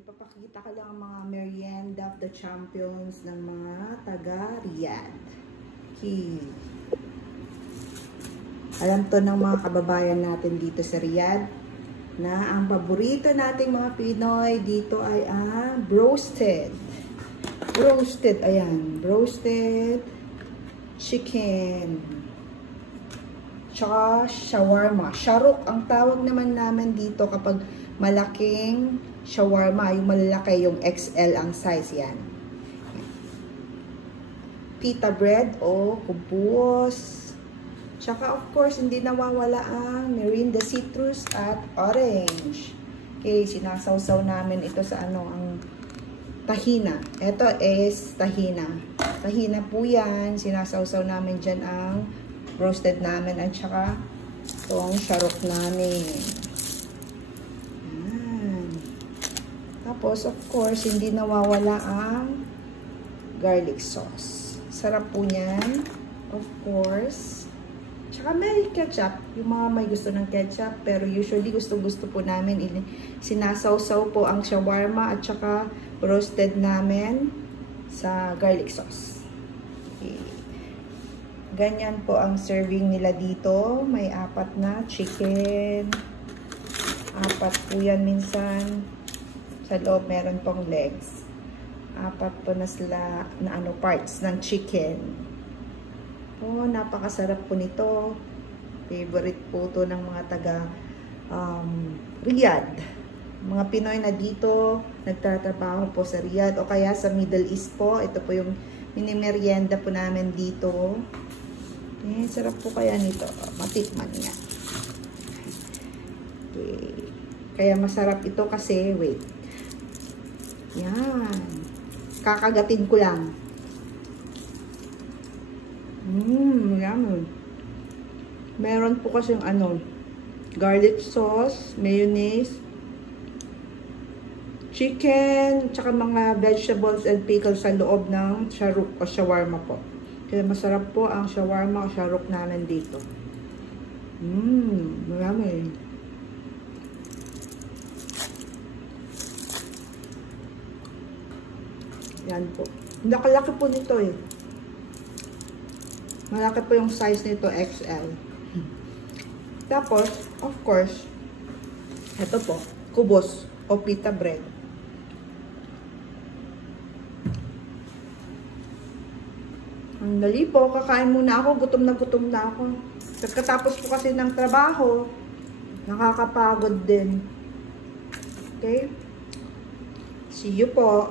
ipapakita ko lang ang mga merienda of the champions ng mga taga Riyadh. Okay. Alam to ng mga kababayan natin dito sa Riyadh na ang paborito nating mga Pinoy dito ay ang roasted. Roasted, ayan. Roasted chicken. Tsaka shawarma. Sharuk ang tawag naman namin dito kapag malaking shawarma. Yung malalaki, yung XL ang size yan. Pita bread o kubos. Tsaka of course, hindi nawawala ang Mirinda citrus at orange. Okay, sinasawsaw namin ito sa ang tahina. Ito is tahina. Tahina po yan. Sinasawsaw namin dyan ang roasted namin at saka itong sharok namin. Yan. Tapos, of course, hindi nawawala ang garlic sauce. Sarap po yan. Of course. Tsaka may ketchup. Yung mga may gusto ng ketchup. Pero usually, gusto-gusto po namin. Sinasawsaw po ang shawarma at saka roasted namin sa garlic sauce. Okay. Ganyan po ang serving nila dito. May 4 na chicken. 4 po yan minsan. Sa loob meron pong legs. 4 po na sila na parts ng chicken. Oh, napakasarap po nito. Favorite po to ng mga taga Riyadh. Mga Pinoy na dito nagtatrabaho po sa Riyadh o kaya sa Middle East po. Ito po yung mini-merienda po namin dito. Okay, sarap po kaya nito. Matikman niya. Okay. Kaya masarap ito kasi, wait. Yan. Kakagatin ko lang. Yummy. Meron po kasi yung garlic sauce, mayonnaise, chicken, tsaka mga vegetables and pickles sa loob ng sharuk o shawarma po. Kaya masarap po ang shawarma o sharuk namin dito. Marami. Yan po. Nakalaki po nito eh. Malaki po yung size nito, XL. Tapos, of course, ito po, kubos o pita bread. Ang dali po, kakain muna ako, gutom na ako. Pagkatapos po kasi ng trabaho, nakakapagod din. Okay? See you po.